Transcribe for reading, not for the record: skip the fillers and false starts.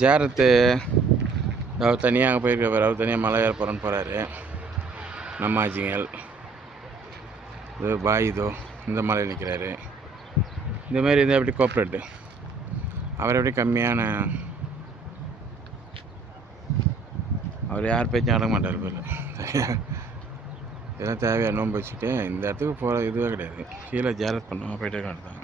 ஜாரத்து அவர் தனியாக அங்கே போயிருக்கார். அவர் தனியாக மலை ஏற போகிறேன்னு போகிறாரு. நம்ம ஆச்சிங்கள் இது பாயுதோ இந்த மலையில் நிற்கிறாரு. இந்தமாரி இருந்தால் எப்படி கோஆப்ரேட்டு அவர் எப்படி கம்மியான அவர் யார் பேச்சும் அடங்க மாட்டார். பேர் இதெல்லாம் தேவையாக நோன்பு வச்சுட்டு இந்த இடத்துக்கு போகிற இதுவே கிடையாது. கீழே ஜாரத் பண்ணுவோம் போய்ட்டு இருக்க தான்.